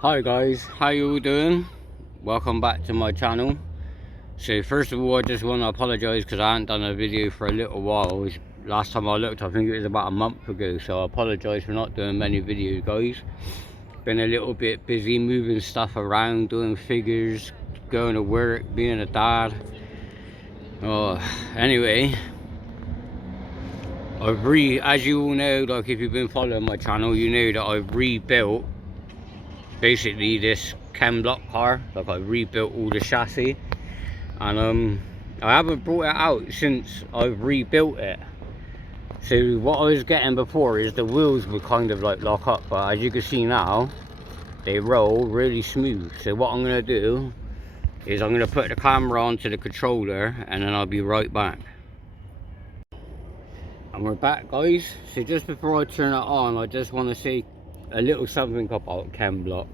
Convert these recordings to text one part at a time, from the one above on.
Hi guys, how you all doing? Welcome back to my channel. So first of all, I just want to apologise because I haven't done a video for a little while. Last time I looked, I think it was about a month ago, so I apologise for not doing many videos, guys. Been a little bit busy moving stuff around, doing figures, going to work, being a dad. Anyway, as you all know, like if you've been following my channel, you know that I've rebuilt basically this Ken Block car. Like I rebuilt all the chassis, and I haven't brought it out since I've rebuilt it. So what I was getting before is the wheels would kind of like lock up, but as you can see now, they roll really smooth. So what I'm going to do is I'm going to put the camera onto the controller and then I'll be right back. And we're back, guys. So just before I turn it on, I just want to say a little something about Ken Block.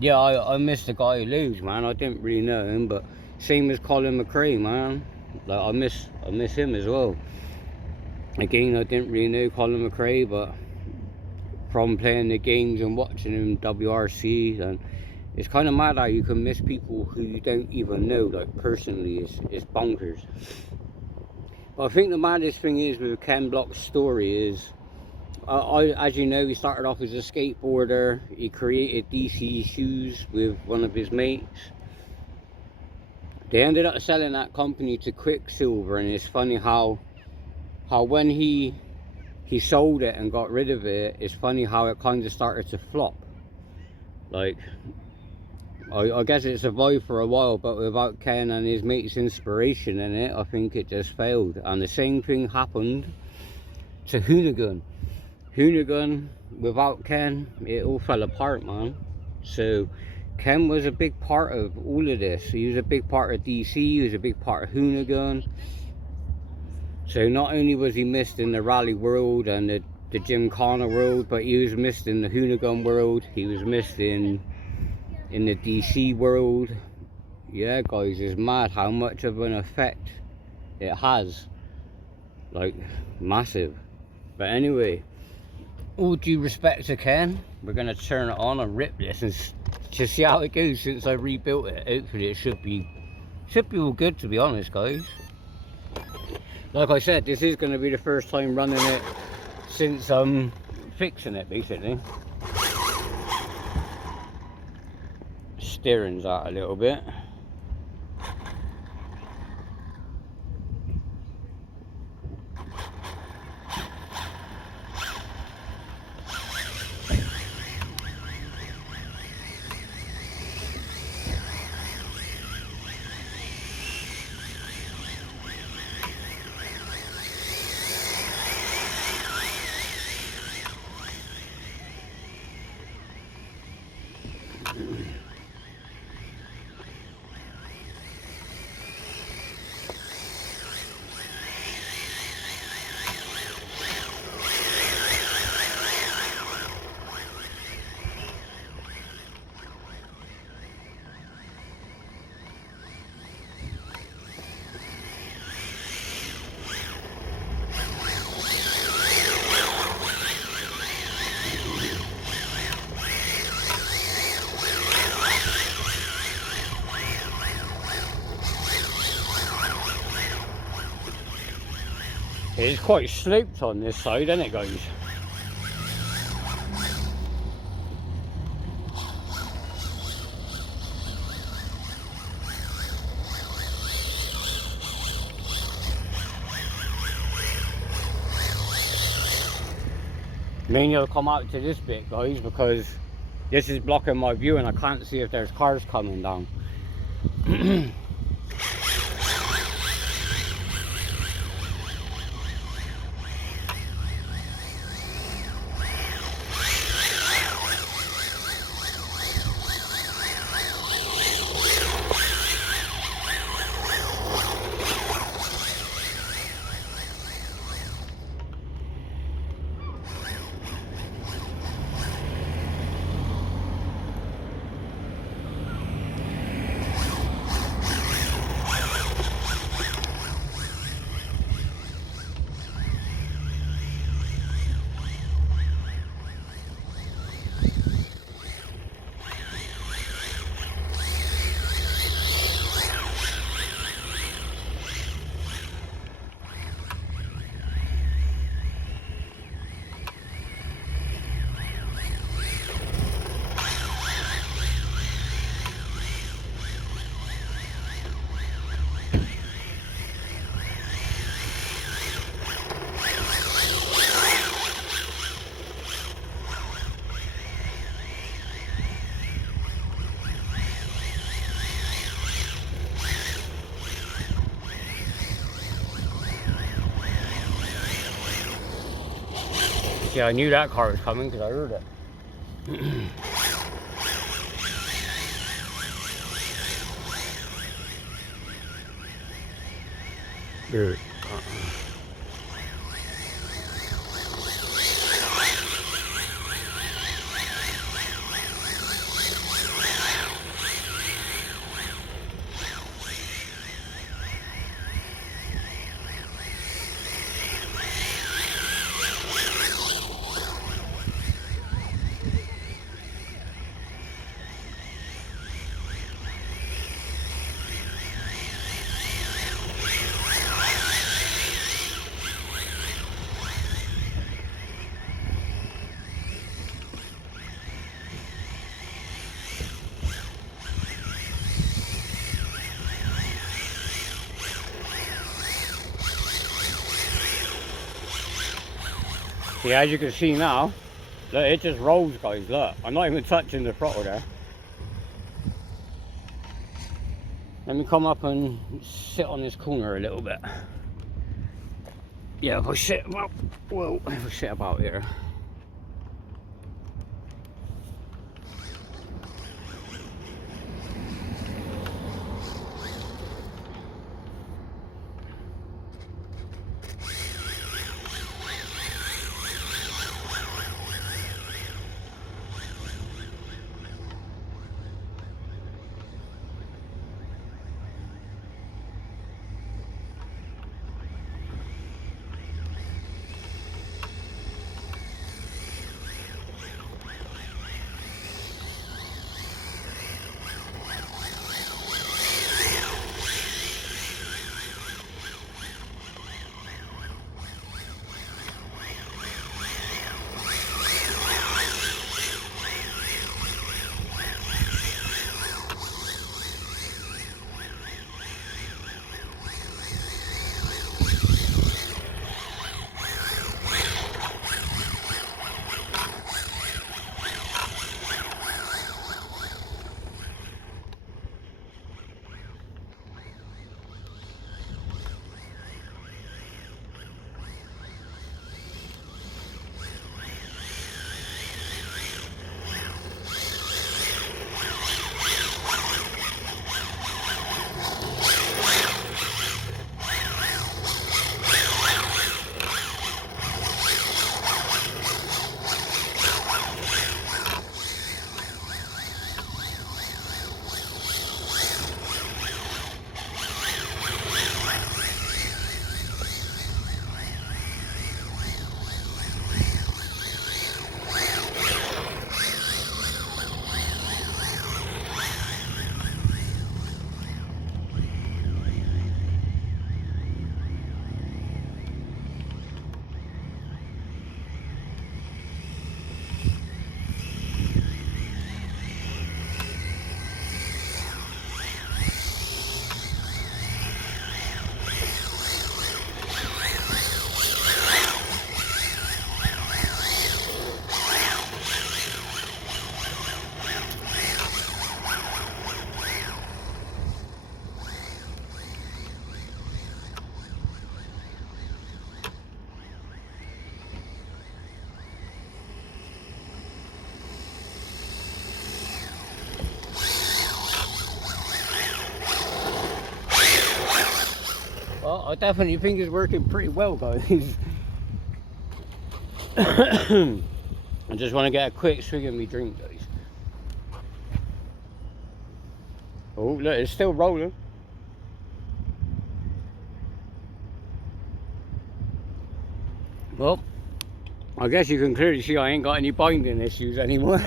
Yeah, I miss the guy who lives, man. I didn't really know him, but same as Colin McRae, man. Like I miss him as well. Again, I didn't really know Colin McRae, but from playing the games and watching him WRC, and it's kind of mad how you can miss people who you don't even know, like personally. It's bonkers. But I think the maddest thing is with Ken Block's story is, as you know, he started off as a skateboarder. He created DC shoes with one of his mates. They ended up selling that company to Quicksilver, and it's funny how when he sold it and got rid of it, it's funny how it kind of started to flop. Like, I guess it survived for a while, but without Ken and his mate's inspiration in it, I think it just failed. And the same thing happened to Hoonigan. Hoonigan, without Ken, it all fell apart, man. So Ken was a big part of all of this. He was a big part of DC, he was a big part of Hoonigan. So not only was he missed in the rally world and the Gymkhana world, but he was missed in the Hoonigan world. He was missed in the DC world. Yeah, guys, it's mad how much of an effect it has. Like, massive. But anyway, all due respect to Ken, we're going to turn it on and rip this and just see how it goes since I rebuilt it. Hopefully it should be all good, to be honest, guys. Like I said, this is going to be the first time running it since fixing it, basically. Steering's out a little bit. It's quite sloped on this side, isn't it, guys? Mainly I'll come out to this bit, guys, because this is blocking my view and I can't see if there's cars coming down. Yeah, I knew that car was coming because I heard it. Dude. Yeah, as you can see now, look, it just rolls, guys. Look, I'm not even touching the throttle there. Let me come up and sit on this corner a little bit. Yeah, if I sit, well, whoa, if I sit about here. Well, I definitely think it's working pretty well, guys. I just want to get a quick swig of my drink, guys. Oh, look, it's still rolling. Well, I guess you can clearly see I ain't got any binding issues anymore.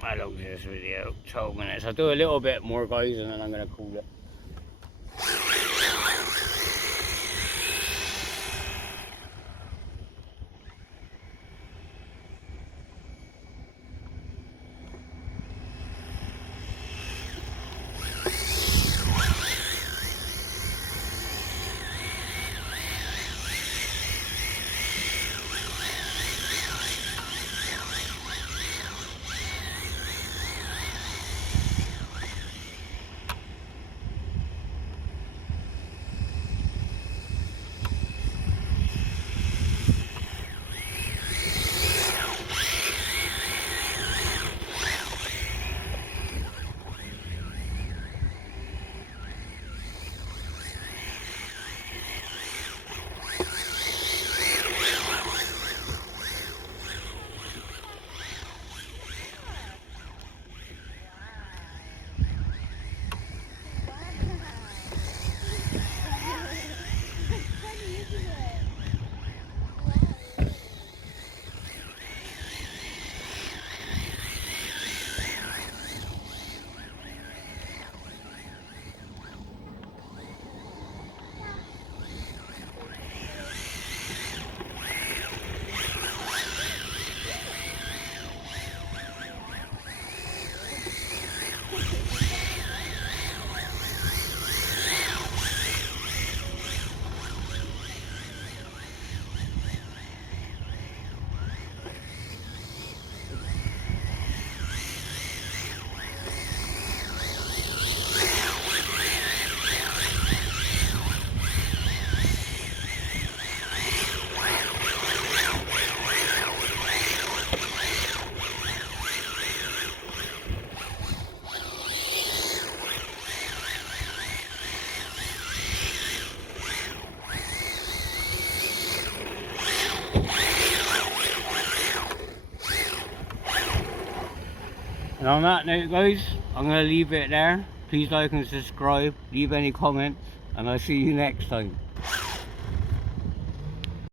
How long is this video? 12 minutes. I'll do a little bit more, guys, and then I'm going to call it. And on that note, guys, I'm going to leave it there. Please like and subscribe, leave any comments, and I'll see you next time.